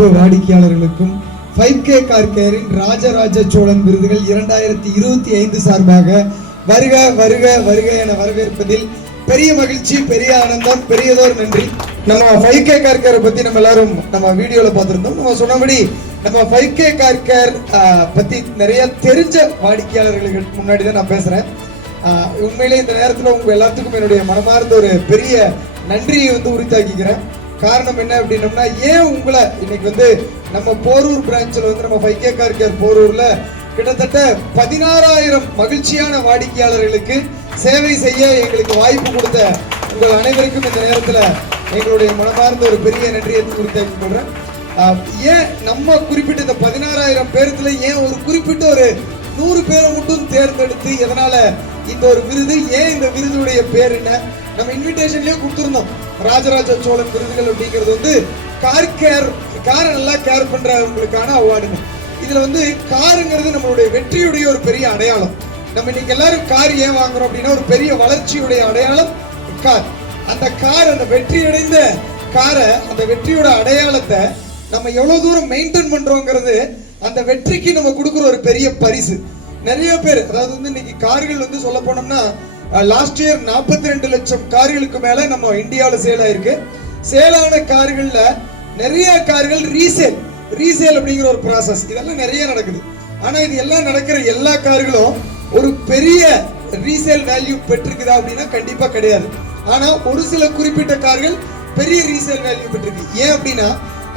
அன்பு வாடிக்கையாளர்களுக்கும் 5K car கேரின் Rajaraja Cholan விருதுகள் 2025 சார்பாக வருக வருக வருக என வரவேற்பதில் பெரிய மகிழ்ச்சி, பெரிய ஆனந்தம், பெரியதோர் நன்றி. நம்ம 5K கார் கேரை பத்தி நம்ம எல்லாரும் நம்ம வீடியோல பார்த்திருந்தோம். நம்ம சொன்னபடி நம்ம 5K கார் கேர் பத்தி நிறைய தெரிஞ்ச வாடிக்கையாளர்களுக்கு முன்னாடி தான் நான் பேசுறேன். உண்மையிலே இந்த நேரத்தில் உங்க எல்லாத்துக்கும் என்னுடைய மனமார்ந்த ஒரு பெரிய நன்றியை உரித்தாக்கிக்கிறேன். காரணம் என்ன அப்படின்னோம்னா, ஏன் உங்களை இன்னைக்கு நம்ம போரூர் பிரான்ச்ல நம்ம 5K கார் கேர் போரூர்ல கிட்டத்தட்ட 16,000 மகிழ்ச்சியான வாடிக்கையாளர்களுக்கு சேவை செய்ய எங்களுக்கு வாய்ப்பு கொடுத்த உங்கள் அனைவருக்கும் இந்த நேரத்தில் எங்களுடைய மனமார்ந்த ஒரு பெரிய நன்றியை உரித்தாக்கிக் கொள்றேன். ஏன் நம்ம குறிப்பிட்ட இந்த 16,000 பேர்த்துல ஏன் ஒரு குறிப்பிட்ட ஒரு 100 பேரை மட்டும் தேர்ந்தெடுத்து எதனால இந்த ஒரு விருது, ஏன் இந்த விருதுடைய பேர் என்ன? நம்ம இன்விடேஷன்லயே கொடுத்திருந்தோம். ராஜராஜ சோழன் விருதுகள் அப்படிங்கிறது காரை நல்லா கேர் பண்றவங்களுக்கான அவார்டுங்க. இதுல காருங்கிறது நம்மளுடைய வெற்றியுடைய ஒரு பெரிய அடையாளம். நம்ம இன்னைக்கு எல்லாரும் கார் ஏன் வாங்குறோம் அப்படின்னா, ஒரு பெரிய வளர்ச்சியுடைய அடையாளம் கார். அந்த கார், அந்த வெற்றி அடைந்த காரை, அந்த வெற்றியோட அடையாளத்தை நம்ம எவ்வளவு தூரம் மெயின்டைன் பண்றோங்கிறது அந்த வெற்றிக்கு நம்ம கொடுக்குற ஒரு பெரிய பரிசு. நிறைய பேர், அதாவது இன்னைக்கு கார்கள் சொல்ல போனோம்னா லாஸ்ட் இயர் 42 லட்சம் கார்களுக்கு மேல நம்ம இந்தியாவில் சேல் ஆயிருக்கு. சேலான கார்கள்ல நிறைய கார்கள் ரீசேல் அப்படிங்கிற ஒரு ப்ராசஸ், இதெல்லாம் நிறைய நடக்குது. ஆனா இது எல்லாம் நடக்கிற எல்லா கார்களும் ஒரு பெரிய ரீசேல் வேல்யூ பெற்றிருக்குதா அப்படின்னா கண்டிப்பா கிடையாது. ஆனா ஒரு சில குறிப்பிட்ட கார்கள் பெரிய ரீசேல் வேல்யூ பெற்றிருக்கு. ஏன் அப்படின்னா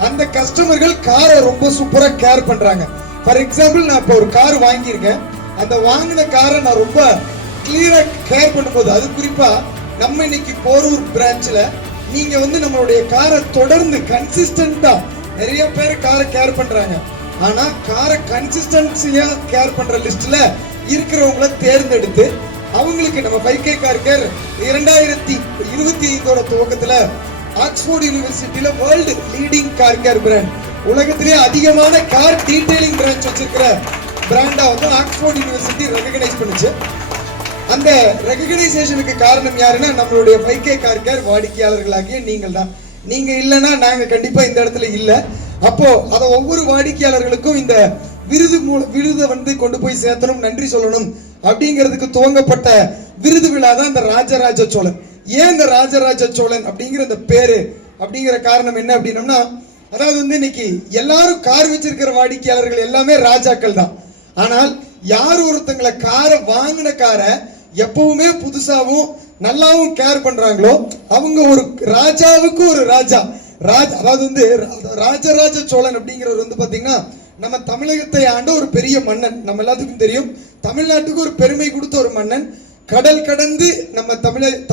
அந்த கஸ்டமர்கள் காரை ரொம்ப சூப்பரா கேர் பண்றாங்க. ஃபார் எக்ஸாம்பிள், நான் இப்போ ஒரு கார் வாங்கியிருக்கேன். அந்த வாங்கின காரை நான் ரொம்ப கிளியரா கேர் பண்ணும்போது, அது குறிப்பா நம்ம இன்னைக்கு போரூர் பிரான்ச்ல நீங்க நம்மளுடைய காரை தொடர்ந்து கன்சிஸ்டன்டா நிறைய பேர் காரை கேர் பண்றாங்க. ஆனா காரை கன்சிஸ்டன்சியா கேர் பண்ற லிஸ்ட்ல இருக்கிறவங்கள தேர்ந்தெடுத்து அவங்களுக்கு நம்ம 5K கார் கேர் 2025 துவக்கத்துல ஆக்ஸ்போர்ட் யூனிவர்சிட்டியில world leading car care brand, உலகத்திலே அதிகமான கார் டீடைலிங் பிரான்ச் வச்சிருக்கிற பிராண்டா ஆக்ஸ்போர்ட் யூனிவர்சிட்டி ரெகக்னைஸ் பண்ணுச்சு. அந்த ரெகக்னைசேஷனுக்கு காரணம் யாருன்னா நம்மளுடைய 5K கார் கேர் வாடிக்கையாளர்களாகிய நீங்கள் தான். நீங்க இல்லைன்னா நாங்க கண்டிப்பா இந்த இடத்துல இல்ல. அப்போ அதை ஒவ்வொரு வாடிக்கையாளர்களுக்கும் இந்த விருதை கொண்டு போய் சேர்த்தணும், நன்றி சொல்லணும் அப்படிங்கிறதுக்கு துவங்கப்பட்ட விருது விழா தான் இந்த ராஜராஜ சோழன். ஏன் இந்த ராஜராஜ சோழன் அப்படிங்கிற இந்த பேரு அப்படிங்கிற காரணம் என்ன அப்படின்னம்னா, அதாவது இன்னைக்கு எல்லாரும் கார் வச்சிருக்கிற வாடிக்கையாளர்கள் எல்லாமே ராஜாக்கள் தான். ஆனால் யார் ஒருத்தங்களை காரை வாங்கின காரை எப்பவுமே புதுசாவும் நல்லாவும் கேர் பண்றாங்களோ அவங்க ஒரு ராஜாவுக்கு ஒரு ராஜா. அதாவது ராஜராஜ சோழன் அப்படிங்கிறவர் பாத்தீங்கன்னா நம்ம தமிழகத்தை ஆண்ட ஒரு பெரிய மன்னன். நம்ம எல்லாத்துக்கும் தெரியும், தமிழ்நாட்டுக்கு ஒரு பெருமை கொடுத்த ஒரு மன்னன். கடல் கடந்து நம்ம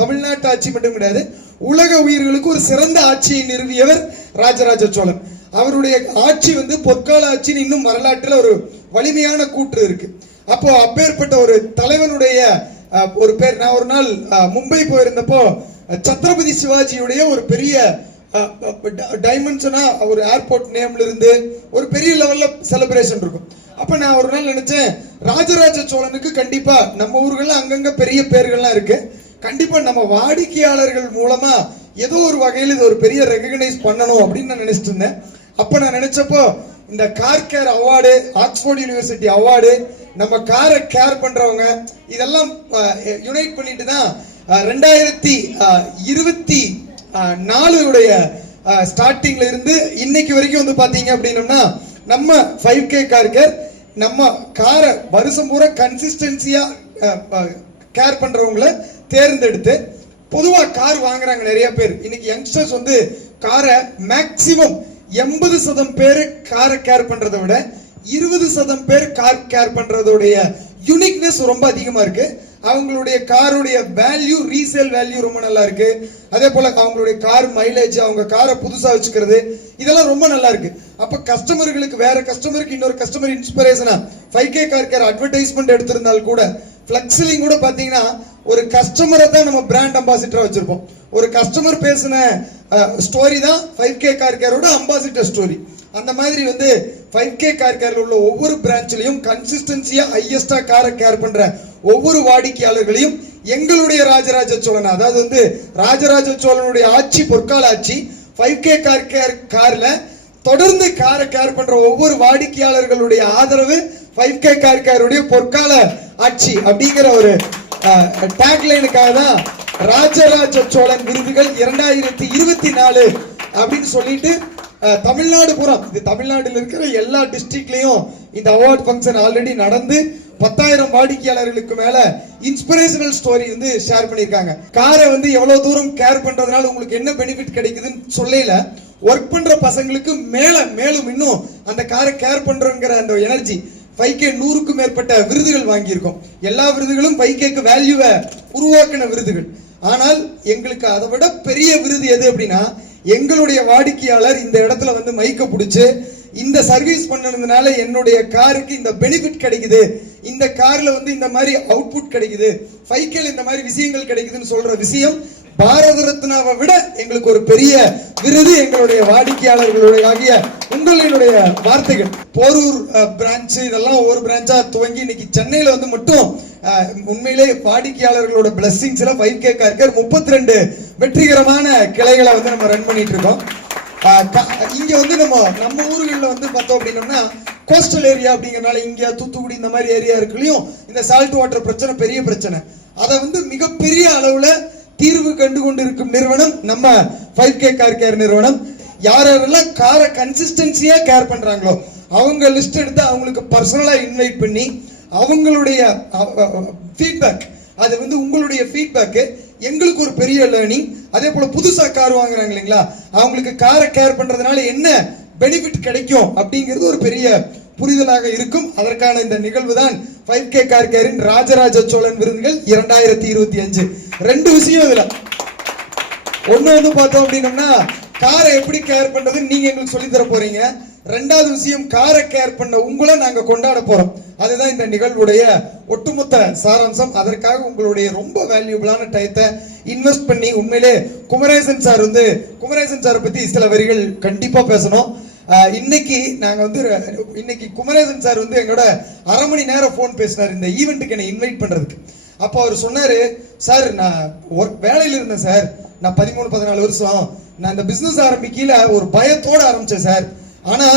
தமிழ்நாட்டு ஆட்சி மட்டும் கிடையாது, உலக உயிர்களுக்கு ஒரு சிறந்த ஆட்சியை நிறுவியவர் ராஜராஜ சோழன். அவருடைய ஆட்சி பொற்கால ஆட்சின்னு இன்னும் வரலாற்றில் ஒரு வலிமையான கூற்று இருக்கு. அப்போ அப்பேற்பட்ட ஒரு தலைவனுடைய ஒரு பேர், நான் ஒரு நாள் மும்பை போயிருந்தப்போ சத்ரபதி சிவாஜியுடைய ஒரு பெரிய டைமென்ஷனா ஒரு ஏர்போர்ட் நேம்ல இருந்து ஒரு பெரிய லெவல்ல செலிப்ரேஷன் இருக்கும். அப்ப நான் ஒரு நாள் நினைச்சேன், ராஜராஜ சோழனுக்கு கண்டிப்பா நம்ம ஊர்கள்ல அங்கங்க பெரிய பேர்கள்லாம் இருக்கு, கண்டிப்பா நம்ம வாடிக்கையாளர்கள் மூலமா ஏதோ ஒரு வகையில் இது ஒரு பெரிய ரெகக்னைஸ் பண்ணணும் அப்படின்னு நான் நினைச்சிட்டு இருந்தேன். அப்ப நான் நினைச்சப்போ இந்த car care award, Oxford university award, நம்ம காரை கேர் பண்றவங்க இதெல்லாம் யுனைட் பண்ணிட்டு தான் 2024 ஸ்டார்டிங்ல இருந்து இன்னைக்கு வரைக்கும் பாத்தீங்க அப்படின்னோம்னா நம்ம 5K கார் கேர் நம்ம காரை வருஷம் பூரா கன்சிஸ்டன்சியா கேர் பண்றவங்களை தேர்ந்தெடுத்து பொதுவா கார் வாங்குறாங்க நிறைய பேர். இன்னைக்கு யங்ஸ்டர்ஸ் காரை மேக்சிமம் 80% பேரு காரை கேர் பண்றதை விட 20% பேர் கார் கேர் பண்றதோடைய யூனிக்னஸ் ரொம்ப அதிகமா இருக்கு. அவங்களுடைய காருடைய வேல்யூ, ரீசேல் வேல்யூ ரொம்ப நல்லா இருக்கு. அதே போல அவங்களுடைய கார் மைலேஜ், அவங்க காரை புதுசா வச்சுக்கிறது, இதெல்லாம் ரொம்ப நல்லா இருக்கு. அப்ப கஸ்டமர்களுக்கு, வேற கஸ்டமருக்கு இன்னொரு கஸ்டமர் இன்ஸ்பிரேஷனா 5K கார் கேர் அட்வர்டைஸ்மெண்ட் எடுத்திருந்தால் கூட, பிளக்ஸ்லிங் கூட பாத்தீங்கன்னா ஒரு கஸ்டமரை தான் நம்ம பிராண்ட் அம்பாசிடரா வச்சிருப்போம். ஒரு கஸ்டமர் பேசின ஸ்டோரி தான் 5K கார் கேரோட அம்பாசிடர் ஸ்டோரி. அந்த மாதிரி 5K கார் கேர்ல உள்ள ஒவ்வொரு பிரான்ச்லயும் கன்சிஸ்டன்சியா ஹையஸ்டா காரை கேர் பண்ற ஒவ்வொரு வாடிக்கையாளர்களையும் எங்களுடைய ராஜராஜ சோழன், அதாவது ராஜராஜ சோழனுடைய ஆட்சி, பொற்கால ஆட்சி 5K கார் கேர் கார்ல தொடர்ந்து காரை கேர் பண்ற ஒவ்வொரு வாடிக்கையாளர்களுடைய ஆதரவு 5K கார் கேருடைய பொற்கால ஆட்சி அப்படிங்கிற ஒரு டேக்லைனுக்காக தான் ராஜராஜ சோழன் விருதுகள் 2024 அப்படின்னு சொல்லிட்டு தமிழ்நாடு புறம், இது தமிழ்நாட்டில் இருக்கிற எல்லா டிஸ்ட்ரிக்ட்லயும் இந்த அவார்ட் ஃபங்க்ஷன் ஆல்ரெடி நடந்து 10,000 வாடிக்கையாளர்களுக்கு மேல இன்ஸ்பிரேஷனல் ஸ்டோரி வந்து ஷேர் பண்ணிருக்காங்க. காரை வந்து எவ்வளவு தூரம் கேர் பண்றதுனால உங்களுக்கு என்ன பெனிஃபிட் கிடைக்குதுன்னு சொல்லல, ஒர்க் பண்ற பசங்களுக்கு மேலும் இன்னும் அந்த காரை கேர் பண்றோங்கிற அந்த எனர்ஜி 5K 100க்கும் மேற்பட்ட விருதுகள் வாங்கியிருக்கோம். எல்லா விருதுகளும் 5Kக்கு வேல்யூவை உருவாக்கின விருதுகள். ஆனால் எங்களுக்கு அதை விட பெரிய விருது எது அப்படின்னா, எங்களுடைய வாடிக்கையாளர் இந்த இடத்துல வந்து மைக்க பிடிச்சு இந்த சர்வீஸ் பண்ணதுனால என்னுடைய காருக்கு இந்த பெனிஃபிட் கிடைக்குது, இந்த கார்ல வந்து இந்த மாதிரி அவுட்புட் கிடைக்குது, 5Kல இந்த மாதிரி விஷயங்கள் கிடைக்குதுன்னு சொல்ற விஷயம் பாரத ரத்னாவை விட எங்களுக்கு ஒரு பெரிய விருது எங்களுடைய வாடிக்கையாளர்களுடைய ஆகிய உங்களுடைய வார்த்தைகள். போரூர் பிரான்ச் இதெல்லாம் ஒவ்வொரு பிரான்ச்சா துவங்கி இன்னைக்கு சென்னையில வந்து மட்டும் உண்மையிலே வாடிக்கையாளர்களோட பிளஸிங்ஸ்ல 5K கார் 32 வெற்றிகரமான கிளைகளை வந்து நம்ம ரன் பண்ணிட்டு இருக்கோம். இங்க வந்து நம்ம ஊர்களில் வந்து பார்த்தோம் அப்படின்னோம்னா கோஸ்டல் ஏரியா அப்படிங்கறனால இங்க தூத்துக்குடி இந்த மாதிரி ஏரியா இருக்குலையும் இந்த சால்ட் வாட்டர் பிரச்சனை பெரிய பிரச்சனை. அதை வந்து மிகப்பெரிய அளவுல தீர்வு கண்டு கொண்டிருக்கும் நிறுவனம் நம்ம 5K கார் கேர் நிறுவனம். யாரெல்லாம் காரை கன்சிஸ்டன்சியா கேர் பண்றாங்களோ அவங்க லிஸ்ட் எடுத்து அவங்களுக்கு பர்சனலா இன்வைட் பண்ணி அவங்களுடைய ஃபீட்பேக், அது வந்து உங்களுடைய ஃபீட்பேக் எங்களுக்கு ஒரு பெரிய லேர்னிங். அதே போல புதுசா கார் வாங்குறாங்க இல்லைங்களா, அவங்களுக்கு காரை கேர் பண்றதுனால என்ன பெனிஃபிட் கிடைக்கும் அப்படிங்கிறது ஒரு பெரிய புரிதலாக இருக்கும். அதற்கான இந்த நிகழ்வு தான் 5K கார் கேரின் ராஜராஜ சோழன் விருதுகள் 2025. 2 விஷயம் இதுல. ஒண்ணு வந்து பார்த்தோம் அப்படின்னோம்னா காரை எப்படி கேர் பண்றதுன்னு நீங்க எங்களுக்கு சொல்லி தர போறீங்க. 2வது விஷயம், காரை கேர் பண்ண உங்களை நாங்க கொண்டாட போறோம். அதுதான் இந்த நிகழ்வுடைய ஒட்டுமொத்த சாராம்சம். அதற்காக உங்களுடைய ரொம்ப வேல்யூபிளான டயத்தை இன்வெஸ்ட் பண்ணி உண்மையிலே குமரேசன் சாரை பத்தி சில வரிகள் கண்டிப்பா பேசணும். இன்னைக்கு நாங்க வந்து இன்னைக்கு குமரேசன் சார் வந்து எங்களோட 1/2 மணி நேரம் போன் பேசினார் இந்த ஈவெண்ட்டுக்கு என்னை இன்வைட் பண்றதுக்கு. அப்போ அவர் சொன்னாரு, சார் நான் வேலையில இருந்தேன் சார், நான் 13-14 வருஷம் நான் இந்த பிசினஸ் ஆரம்பிக்கல ஒரு பயத்தோட ஆரம்பிச்சேன் சார். ஆனா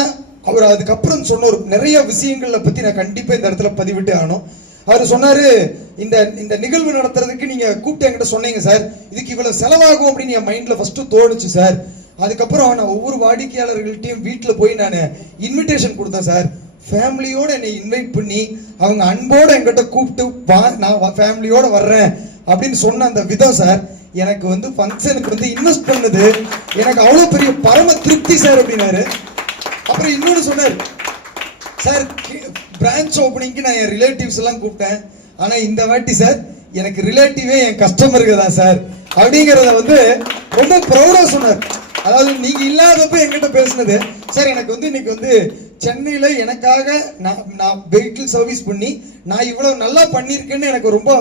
அவர் அதுக்கப்புறம் சொன்ன ஒரு நிறைய விஷயங்களை பத்தி நான் கண்டிப்பா இந்த இடத்துல பதிவிட்டு ஆகணும். அவர் சொன்னாரு, இந்த நிகழ்வு நடத்துறதுக்கு நீங்க கூப்பிட்டு என்கிட்ட சொன்னீங்க சார், இதுக்கு இவ்வளவு செலவாகும் அப்படின்னு என் மைண்ட்ல ஃபர்ஸ்ட் தோணுச்சு சார். அதுக்கப்புறம் நான் ஒவ்வொரு வாடிக்கையாளர்கள்ட்டையும் வீட்டில் போய் நான் இன்விடேஷன் கொடுத்தேன் சார். ஃபேமிலியோட என்னை இன்வைட் பண்ணி அவங்க அன்போட என்கிட்ட கூப்பிட்டு நான் ஃபேமிலியோட வர்றேன் அப்படின்னு சொன்ன அந்த விதம் சார், எனக்கு வந்து ஃபங்க்ஷனுக்கு வந்து இன்வெஸ்ட் பண்ணது எனக்கு அவ்வளோ பெரிய பரம திருப்தி சார் அப்படின்னாரு. அப்புறம் இன்னொன்று சொன்னார், சார் பிரான்ச் ஓப்பனிங்க்கு நான் என் ரிலேட்டிவ்ஸ் எல்லாம் கூப்பிட்டேன், ஆனா இந்த வாட்டி சார் எனக்கு ரிலேட்டிவே என் கஸ்டமருக்கு தான் சார் அப்படிங்கிறத வந்து ரொம்ப ப்ரௌடா சொன்னார். அதாவது நீங்க இல்லாதப்ப என்கிட்ட பேசினது சார், எனக்கு வந்து இன்னைக்கு வந்து சென்னையில எனக்காக நான் வெஹிக்கிள் சர்வீஸ் பண்ணி நான் இவ்வளவு நல்லா பண்ணியிருக்கேன்னு எனக்கு ரொம்ப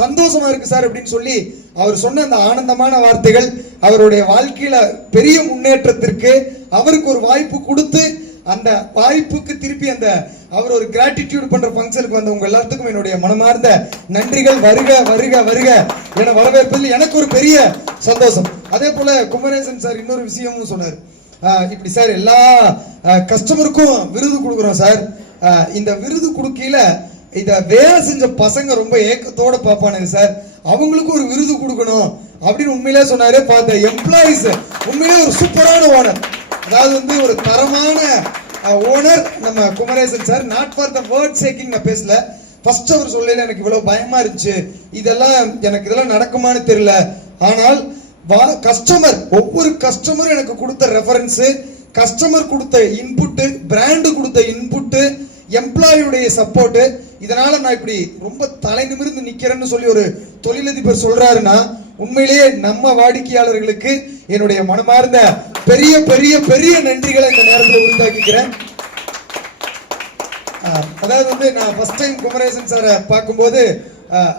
சந்தோஷமா இருக்கு சார் அப்படின்னு சொல்லி அவர் சொன்ன அந்த ஆனந்தமான வார்த்தைகள் அவருடைய வாழ்க்கையில பெரிய முன்னேற்றத்திற்கு அவருக்கு ஒரு வாய்ப்பு கொடுத்து அந்த வாய்ப்புக்கு திருப்பி அந்த அவர் ஒரு கிராட்டிடியூட் பண்ற ஃபங்க்ஷனுக்கு வந்த உங்க எல்லாத்துக்கும் என்னுடைய மனமார்ந்த நன்றிகள். வருக வருக வருக என வரவேற்பதில் எனக்கு ஒரு பெரிய சந்தோஷம். அதே போல குமரேசன் சார் இன்னொரு விஷயமும் சொன்னார், இப்படி சார் எல்லா கஸ்டமருக்கும் விருது கொடுக்குறோம் சார், இந்த விருது கொடுக்கல இத வேலை செஞ்ச பசங்க ரொம்ப ஏக்கத்தோட பார்ப்பானுங்க சார், அவங்களுக்கும் ஒரு விருது கொடுக்கணும் அப்படின்னு உண்மையிலே சொன்னாரு. பார்த்த எம்ப்ளாயிஸ் உண்மையிலே ஒரு சூப்பரான ஓனர், அதாவது வந்து ஒரு தரமான ஓனர் நம்ம Kumaresan sir. Not for the word shaking நான் பேசல, ஃபர்ஸ்ட் அவர் சொல்லல எனக்கு இவ்வளவு பயமா இருந்துச்சு, எனக்கு இதெல்லாம் நடக்குமான்னு தெரியல. ஆனால் கஸ்டமர் ஒவ்வொரு கஸ்டமரும் எனக்கு கொடுத்த ரெஃபரன்ஸ், கஸ்டமர் கொடுத்த இன்புட், பிராண்டு கொடுத்த இன்புட், எம்ப்ளாயியுடைய சப்போர்ட், இதனால நான் இப்படி ரொம்ப தலை நிமிர்ந்து நிக்கிறேன்னு சொல்லி ஒரு தொழிலதிபர் சொல்றாருன்னா உண்மையிலேயே நம்ம வாடிக்கையாளர்களுக்கு என்னுடைய மனமார்ந்த பெரிய பெரிய பெரிய நன்றிகளை இந்த நேரத்தில் உருவாக்கிக்கிறேன். அதாவது வந்து நான் ஃபர்ஸ்ட் டைம் குமரேசன் சாரை பார்க்கும்போது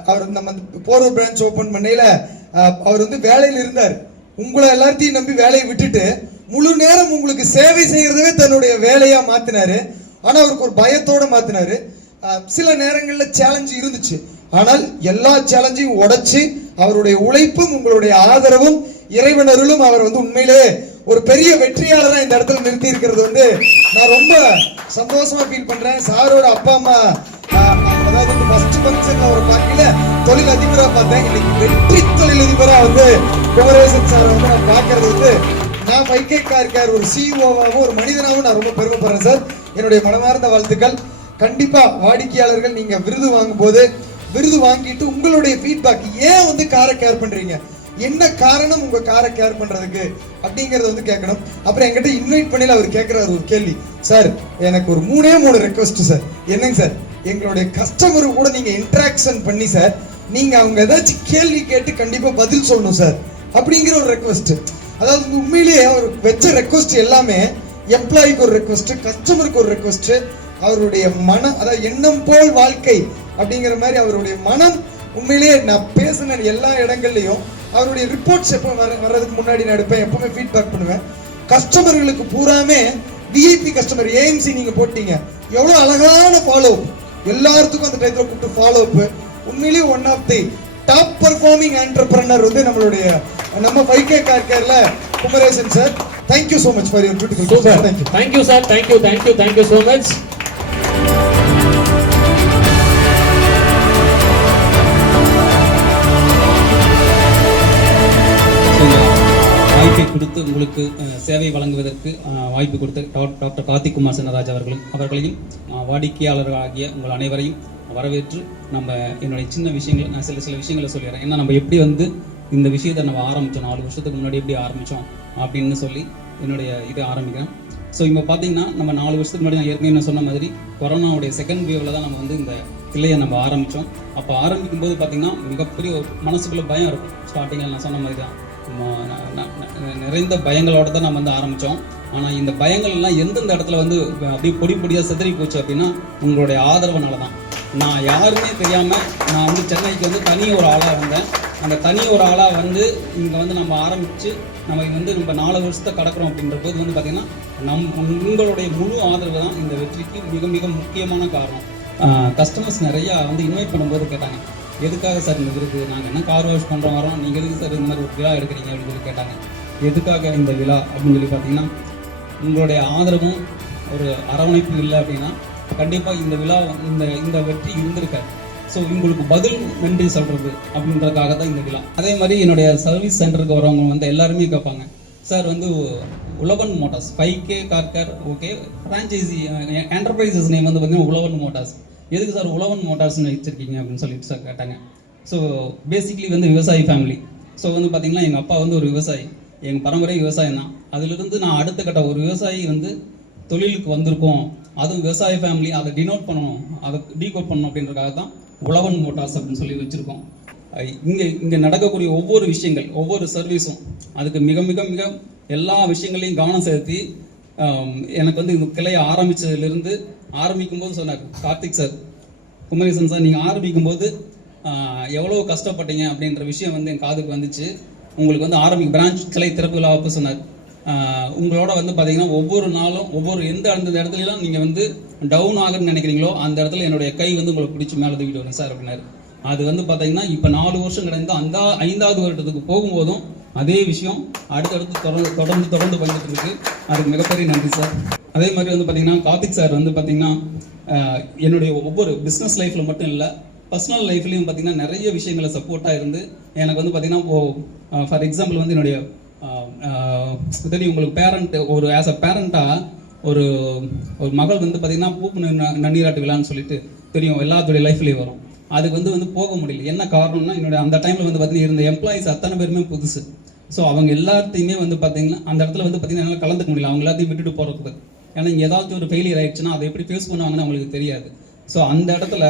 அவர் நம்ம போரூர் பிரான்ச் ஓபன் பண்ணையில அவர் வந்து வேலையில் இருந்தார். உங்களை எல்லாத்தையும் நம்பி வேலையை விட்டுட்டு முழு நேரம் உங்களுக்கு சேவை செய்யறதவே தன்னுடைய வேலையா மாத்தினாரு. ஆனா அவருக்கு ஒரு பயத்தோட மாத்தினாரு. சில நேரங்கள்ல சேலஞ்சு இருந்துச்சு, ஆனால் எல்லா சேலஞ்சையும் உடைச்சு அவருடைய உழைப்பும் உங்களுடைய ஆதரவும் இறைவனருளும் அவர் வந்து உண்மையிலே ஒரு பெரிய வெற்றியாளரா இந்த இடத்துல நிறுத்தி இருக்கிறது வந்து நான் ரொம்ப சந்தோஷமா ஃபீல் பண்றேன். சாரோட அப்பா அம்மா அதாவது ஃபர்ஸ்ட் ஃபங்க்ஷன்ல ஒரு பார்க்கல தொழில் அதிபரா பார்த்தேன். இன்னைக்கு வெற்றி தொழிலதிபரா வந்து குமரேசன் சார் வந்து நான் பார்க்கறது வந்து நான் 5K கார் கேர் ஒரு சிஇஓவாகவும் ஒரு மனிதனாகவும் நான் ரொம்ப பெருமைப்படுறேன் சார். என்னுடைய மனமார்ந்த வாழ்த்துக்கள். கண்டிப்பா வாடிக்கையாளர்கள் நீங்க விருது வாங்கும் போது விருது வாங்கிட்டு உங்களுடைய ஃபீட்பேக் ஏன் வந்து காரை கேர் பண்றீங்க, என்ன காரணம் உங்க காரை கேர் பண்றதுக்கு அப்படிங்கறத வந்து கேட்கணும். அப்புறம் என்கிட்ட இன்வைட் பண்ணி அவர் கேட்கிறாரு ஒரு கேள்வி, சார் எனக்கு ஒரு 3 ரெக்வஸ்ட் சார். என்னங்க சார், எங்களுடைய கஸ்டமரு கூட நீங்க இன்டராக்ஷன் பண்ணி சார் நீங்க அவங்க ஏதாச்சும் கேள்வி கேட்டு கண்டிப்பா பதில் சொல்லணும் சார் அப்படிங்கிற ஒரு ரெக்வஸ்ட். அதாவது உண்மையிலேயே அவர் வச்ச ரெக்வஸ்ட் எல்லாமே எம்ப்ளாய்க்கு ஒரு ரெக்வஸ்ட், கஸ்டமருக்கு ஒரு ரெக்வஸ்ட், அவருடைய மனம் அதாவது எண்ணம் போல் வாழ்க்கை அப்படிங்கிற மாதிரி அவருடைய மனம். உண்மையிலேயே நான் பேசின எல்லா இடங்கள்லையும் அவருடைய ரிப்போர்ட்ஸ் எப்போ வர்றதுக்கு முன்னாடி நான் எடுப்பேன், எப்பவுமே ஃபீட்பேக் பண்ணுவேன். கஸ்டமர்களுக்கு பூராமே விஐபி கஸ்டமர் ஏஎம்சி நீங்க போட்டீங்க, எவ்வளவு அழகான ஃபாலோ அப், எல்லாத்துக்கும் அந்த டைத்துல கூப்பிட்டு ஃபாலோ அப். உண்மையிலேயே one of the top performing entrepreneur வந்து நம்மளுடைய நம்ம 5K கார் கேர்ல Kumaresan sir. Thank you so much for your beautiful. Thank you sir, thank you so much. வாய்ப்பை கொடுத்து உங்களுக்கு சேவை வழங்குவதற்கு வாய்ப்பு கொடுத்த டாக்டர் கார்த்திக் குமார் சின்னராஜ் அவர்களையும் வாடிக்கையாளர்களாகிய உங்கள் அனைவரையும் வரவேற்று நம்ம என்னுடைய சின்ன விஷயங்கள் நான் சில விஷயங்களை சொல்லிடுறேன். ஏன்னா நம்ம எப்படி வந்து இந்த விஷயத்தை நம்ம ஆரம்பித்தோம் 4 வருஷத்துக்கு முன்னாடி எப்படி ஆரம்பித்தோம் அப்படின்னு சொல்லி என்னுடைய இதை ஆரம்பிக்கிறேன். ஸோ இப்போ பார்த்தீங்கன்னா நம்ம 4 வருஷத்துக்கு முன்னாடி நான் ஏற்கனவே நான் சொன்ன மாதிரி கொரோனாவுடைய செகண்ட் வேவ்ல தான் நம்ம வந்து இந்த கிளையை நம்ம ஆரம்பித்தோம். அப்போ ஆரம்பிக்கும் போது பார்த்தீங்கன்னா மிகப்பெரிய ஒரு மனசுக்குள்ள பயம் இருக்கும். ஸ்டார்டிங்கில் நான் சொன்ன மாதிரி தான் நிறைந்த பயங்களோட தான் நம்ம வந்து ஆரம்பித்தோம். ஆனால் இந்த பயங்கள் எல்லாம் எந்தெந்த இடத்துல வந்து அப்படியே பொடியாக சிதறி போச்சு அப்படின்னா உங்களுடைய ஆதரவுனால தான். நான் யாருமே தெரியாமல் நான் வந்து சென்னைக்கு வந்து தனி ஒரு ஆளாக வந்தேன். அந்த தனி ஒரு ஆளாக வந்து இங்கே வந்து நம்ம ஆரம்பித்து நம்ம வந்து நம்ம 4 வருஷத்தை கடக்கிறோம் அப்படின்ற போது வந்து பார்த்திங்கன்னா உங்களுடைய முழு ஆதரவு தான் இந்த வெற்றிக்கு மிக மிக முக்கியமான காரணம். கஸ்டமர்ஸ் நிறையா வந்து இன்வைட் பண்ணும்போது கேட்டாங்க, எதுக்காக சார் இந்த விருது, நாங்கள் என்ன கார் வாஷ் பண்ணுறோம் வரோம், நீங்கள் எதுக்கு சார் இந்த மாதிரி ஒரு விழா எடுக்கிறீங்க அப்படின்னு சொல்லி கேட்டாங்க. எதுக்காக இந்த விழா அப்படின்னு சொல்லி பார்த்தீங்கன்னா உங்களுடைய ஆதரவும் ஒரு அரவணைப்பு இல்லை அப்படின்னா கண்டிப்பாக இந்த விழா இந்த வெற்றி இருந்திருக்காரு. ஸோ உங்களுக்கு பதில் நன்றி சொல்கிறது அப்படின்றதுக்காக தான் இந்த விழா. அதே மாதிரி என்னுடைய சர்வீஸ் சென்டருக்கு வரவங்க வந்து எல்லாருமே கேட்பாங்க, சார் வந்து Uzhavan motors 5K car care okay franchisee enterprises name வந்து பார்த்தீங்கன்னா உழவன் மோட்டார்ஸ், எதுக்கு சார் உழவன் மோட்டார்ஸ்னு வச்சுருக்கீங்க அப்படின்னு சொல்லிட்டு சார் கேட்டாங்க. ஸோ பேசிக்லி வந்து விவசாயி ஃபேமிலி. ஸோ வந்து பார்த்திங்கன்னா எங்கள் அப்பா வந்து ஒரு விவசாயி, எங்கள் பரம்பரை விவசாயம் தான். அதிலிருந்து நான் அடுத்த கட்ட ஒரு விவசாயி வந்து தொழிலுக்கு வந்திருக்கோம், அதுவும் விவசாய ஃபேமிலி, அதை டினோட் பண்ணணும், அதை டீகோட் பண்ணணும் அப்படின்றதுக்காக தான் உழவன் மோட்டார்ஸ் அப்படின்னு சொல்லி வச்சுருக்கோம். இங்கே நடக்கக்கூடிய ஒவ்வொரு விஷயங்கள் ஒவ்வொரு சர்வீஸும் அதுக்கு மிக மிக மிக எல்லா விஷயங்களையும் கவனம் செலுத்தி எனக்கு வந்து இந்த கிளையை ஆரம்பிக்கும் போது சொன்னார் கார்த்திக் சார், குமரேசன் சார், நீங்கள் ஆரம்பிக்கும் போது எவ்வளோ கஷ்டப்பட்டீங்க அப்படின்ற விஷயம் வந்து என் காதுக்கு வந்துச்சு. உங்களுக்கு வந்து பிரான்ச் கிளை திறப்பு விழா அப்போ சொன்னார், உங்களோட வந்து பார்த்தீங்கன்னா ஒவ்வொரு நாளும் அந்த இடத்துலலாம் நீங்கள் வந்து டவுன் ஆகுன்னு நினைக்கிறீங்களோ அந்த இடத்துல என்னுடைய கை வந்து உங்களுக்கு பிடிச்சி மேலே தூக்கிட்டு வரேன் சார் அப்படின்னாரு. அது வந்து பார்த்தீங்கன்னா இப்போ 4 வருஷம் கிடையாது, அந்த 5வது வருடத்துக்கு போகும்போதும் அதே விஷயம் அடுத்தடுத்து தொடர்ந்து பண்ணிட்டு இருக்கு. அதுக்கு மிகப்பெரிய நன்றி சார். அதே மாதிரி வந்து பார்த்தீங்கன்னா கார்த்திக் சார் வந்து பார்த்தீங்கன்னா என்னுடைய ஒவ்வொரு பிஸ்னஸ் லைஃப்பில் மட்டும் இல்லை பர்சனல் லைஃப்லையும் பார்த்தீங்கன்னா நிறைய விஷயங்களை சப்போர்ட்டாக இருந்து எனக்கு வந்து பார்த்தீங்கன்னா ஃபார் எக்ஸாம்பிள் வந்து என்னுடைய தெரியும் உங்களுக்கு பேரண்ட் ஒரு ஆஸ் அ பேரண்ட்டாக ஒரு மகள் வந்து பார்த்தீங்கன்னா பூப்பு நன்னீராட்டு விழான்னு சொல்லிட்டு தெரியும் எல்லாத்துடைய லைஃப்லேயும் வரும். அதுக்கு வந்து போக முடியல. என்ன காரணம்னா என்னுடைய அந்த டைமில் வந்து பார்த்தீங்கன்னா இருந்த எம்ப்ளாயிஸ் அத்தனை பேருமே புதுசு. ஸோ அவங்க எல்லாத்தையுமே வந்து பார்த்தீங்கன்னா அந்த இடத்துல வந்து பார்த்தீங்கன்னா என்னால் கலந்துக்க முடியல, அவங்க எல்லாத்தையும் விட்டுட்டு போகிறதுக்கு. ஏன்னா இங்கே ஏதாச்சும் ஒரு ஃபெயிலியர் ஆயிடுச்சுன்னா அதை எப்படி ஃபேஸ் பண்ணுவாங்கன்னு அவங்களுக்கு தெரியாது. ஸோ அந்த இடத்துல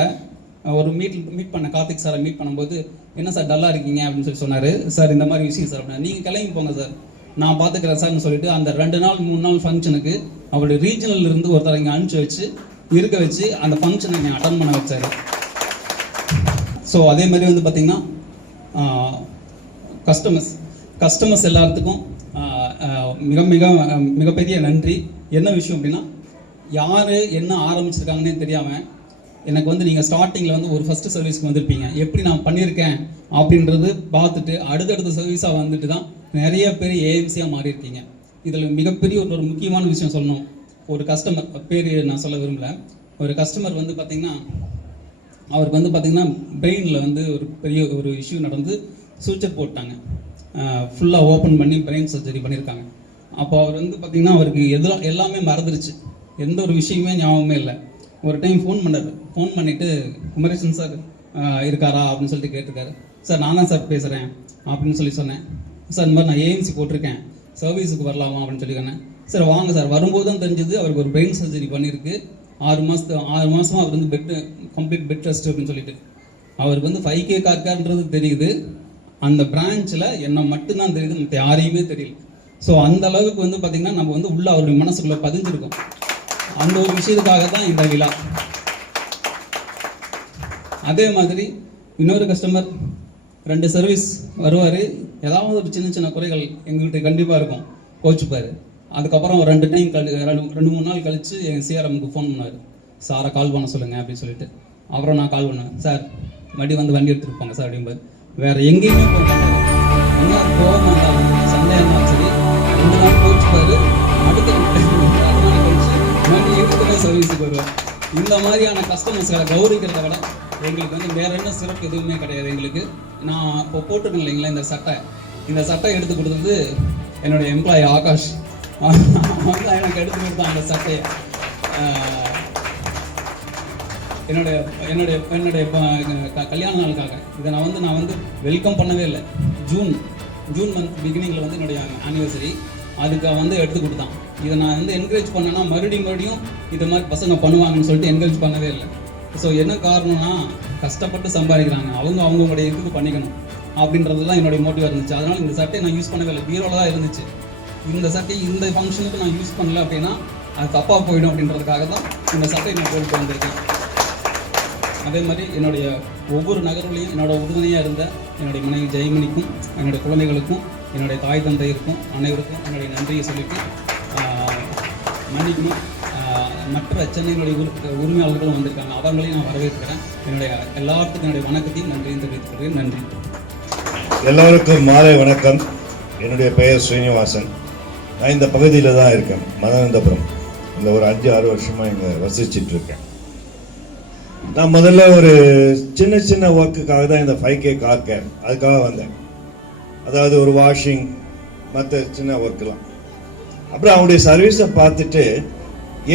ஒரு மீட் பண்ண கார்த்திக் சாரை மீட் பண்ணும்போது என்ன சார் டல்லாக இருக்கீங்க அப்படின்னு சொல்லி சொன்னார். சார் இந்த மாதிரி விஷயம் சார் அப்படின்னா நீங்கள் கிளம்பி போங்க சார் நான் பார்த்துக்கிறேன் சார்னு சொல்லிட்டு அந்த 2 நாள் 3 நாள் ஃபங்க்ஷனுக்கு அவருடைய ரீஜனல் இருந்து ஒருத்தர் இங்கே அனுப்பிச்சு இருக்க வச்சு அந்த ஃபங்க்ஷனை இங்கே அட்டன் பண்ண வச்சார். ஸோ அதே மாதிரி வந்து பார்த்திங்கன்னா கஸ்டமர்ஸ் எல்லாத்துக்கும் மிகப்பெரிய நன்றி. என்ன விஷயம் அப்படின்னா யார் என்ன ஆரம்பிச்சிருக்காங்கன்னே தெரியாமல் எனக்கு வந்து நீங்கள் ஸ்டார்டிங்கில் வந்து ஒரு ஃபஸ்ட்டு சர்வீஸ்க்கு வந்திருப்பீங்க, எப்படி நான் பண்ணியிருக்கேன் அப்படின்றது பார்த்துட்டு அடுத்தடுத்த சர்வீஸாக வந்துட்டு தான் நிறைய பேர் ஏஎம்சியாக மாறியிருக்கீங்க. இதில் மிகப்பெரிய ஒரு முக்கியமான விஷயம் சொல்லணும். ஒரு கஸ்டமர் பேர் நான் சொல்ல விரும்பல. ஒரு கஸ்டமர் வந்து பார்த்திங்கன்னா அவருக்கு வந்து பார்த்திங்கன்னா பிரெயினில் வந்து ஒரு பெரிய ஒரு இஷ்யூ நடந்து சூச்சர் போட்டாங்க. ஃபுல்லாக ஓப்பன் பண்ணி பிரெயின் சர்ஜரி பண்ணியிருக்காங்க. அப்போ அவர் வந்து பார்த்திங்கன்னா அவருக்கு எல்லாமே மறந்துருச்சு, எந்த ஒரு விஷயமே ஞாபகமே இல்லை. ஒரு டைம் ஃபோன் பண்ணார். ஃபோன் பண்ணிவிட்டு குமரேசன் சார் இருக்காரா அப்படின்னு சொல்லிட்டு கேட்டிருக்காரு. சார் நான் தான் சார் பேசுகிறேன் அப்படின்னு சொல்லி சொன்னேன். சார் இந்த மாதிரி நான் ஏஎம்சி போட்டிருக்கேன், சர்வீஸுக்கு வரலாமா அப்படின்னு சொல்லி சொன்னேன். சார் வாங்க சார். வரும்போது தான் தெரிஞ்சது அவருக்கு ஒரு பிரெயின் சர்ஜரி பண்ணியிருக்கு. 6 மாதமாக அவர் வந்து கம்ப்ளீட் பெட் ரெஸ்ட் அப்படின்னு சொல்லிட்டு. அவருக்கு வந்து 5K கார்ன்றது தெரியுது, அந்த பிரான்ச்சில் என்ன மட்டும்தான் தெரியுது, மற்ற யாரையுமே தெரியல. ஸோ அந்த அளவுக்கு வந்து பார்த்திங்கன்னா நம்ம வந்து உள்ள அவருடைய மனசுக்குள்ளே பதிஞ்சிருக்கோம். அந்த ஒரு விஷயத்துக்காக தான் இந்த விழா. அதே மாதிரி இன்னொரு கஸ்டமர் 2 சர்வீஸ் வருவார், ஏதாவது ஒரு சின்ன சின்ன குறைகள் எங்கள்கிட்ட கண்டிப்பாக இருக்கும், கோச்சுப்பார். அதுக்கப்புறம் 2 டைம் 2-3 நாள் கழித்து எங்கள் சிஆர்எம்க்கு ஃபோன் பண்ணார். சாரை கால் பண்ண சொல்லுங்கள் அப்படின்னு சொல்லிட்டு. அப்புறம் நான் கால் பண்ணேன். சார் வண்டி எடுத்துகிட்டு போங்க சார் அப்படிம்பார். வேறு எங்கேயுமே போக மாட்டார். என்ன கோவம் வந்தாலும் சண்டே இருந்தாலும் சரி 2 நாள் கோச்சுப்பார். அடுத்த 2 நாள் கழிச்சு வண்டி எடுத்துகிட்டு சர்வீஸுக்கு வருவார். இந்த மாதிரியான கஸ்டமர்ஸ்களை கௌரவிக்கிறத விட எங்களுக்கு வந்து வேறு என்ன சிறப்பு எதுவுமே கிடையாது. எங்களுக்கு நான் இப்போ போட்டிருக்கேன் இல்லைங்களா இந்த சட்டை எடுத்து கொடுத்தது என்னுடைய எம்ப்ளாயி ஆகாஷ். வந்து எனக்கு எடுத்து கொடுத்தான் அந்த சட்டையை. என்னுடைய என்னுடைய என்னுடைய கல்யாண நாளுக்காக இதை நான் வந்து வெல்கம் பண்ணவே இல்லை. ஜூன் மந்த் பிகினிங்கில் வந்து என்னுடைய ஆனிவர்சரி, அதுக்கு வந்து எடுத்து கொடுத்தான். இதை நான் வந்து என்கரேஜ் பண்ணேன்னா மறுபடியும் இது மாதிரி பசங்க பண்ணுவாங்கன்னு சொல்லிட்டு என்கரேஜ் பண்ணவே இல்லை. ஸோ என்ன காரணம்னா கஷ்டப்பட்டு சம்பாதிக்கிறாங்க, அவங்களுடைய இதுக்கு பண்ணிக்கணும் அப்படின்றது தான் என்னுடைய மோட்டிவாக இருந்துச்சு. அதனால் இந்த சட்டையை நான் யூஸ் பண்ணவே இல்லை, பீரோவில் தான் இருந்துச்சு. இந்த சட்டை இந்த ஃபங்க்ஷனுக்கு நான் யூஸ் பண்ணல அப்படின்னா அது தப்பாக போயிடும் அப்படின்றதுக்காக தான் இந்த சட்டையை நான் போட்டு வந்திருக்கேன். அதே மாதிரி என்னுடைய ஒவ்வொரு நகர்வுலையும் என்னோட உறுதுணையாக இருந்த என்னுடைய மனைவி ஜெயமணிக்கும், என்னுடைய குழந்தைகளுக்கும், என்னுடைய தாய் தந்தையருக்கும் அனைவருக்கும் என்னுடைய நன்றியை சொல்லிட்டு மன்னிக்கணும். மற்ற சென்னையினுடைய உரிமையாளர்களும் வந்திருக்காங்க, அவங்களையும் நான் வரவேற்கிறேன். என்னுடைய எல்லாத்துக்கும் என்னுடைய வணக்கத்தையும் நன்றியும் தெரிவித்துக்கிறேன். நன்றி. எல்லோருக்கும் மாலை வணக்கம். என்னுடைய பெயர் ஸ்ரீனிவாசன். நான் இந்த பகுதியில் தான் இருக்கேன், மதனந்தபுரம். இந்த ஒரு 5-6 வருஷமாக இங்கே வசிச்சுட்டு இருக்கேன். நான் முதல்ல ஒரு சின்ன ஒர்க்குக்காக தான் இந்த 5K கார் கேர் அதுக்காக வந்தேன். அதாவது ஒரு வாஷிங், மற்ற சின்ன ஒர்க்கெலாம். அப்புறம் அவங்களுடைய சர்வீஸை பார்த்துட்டு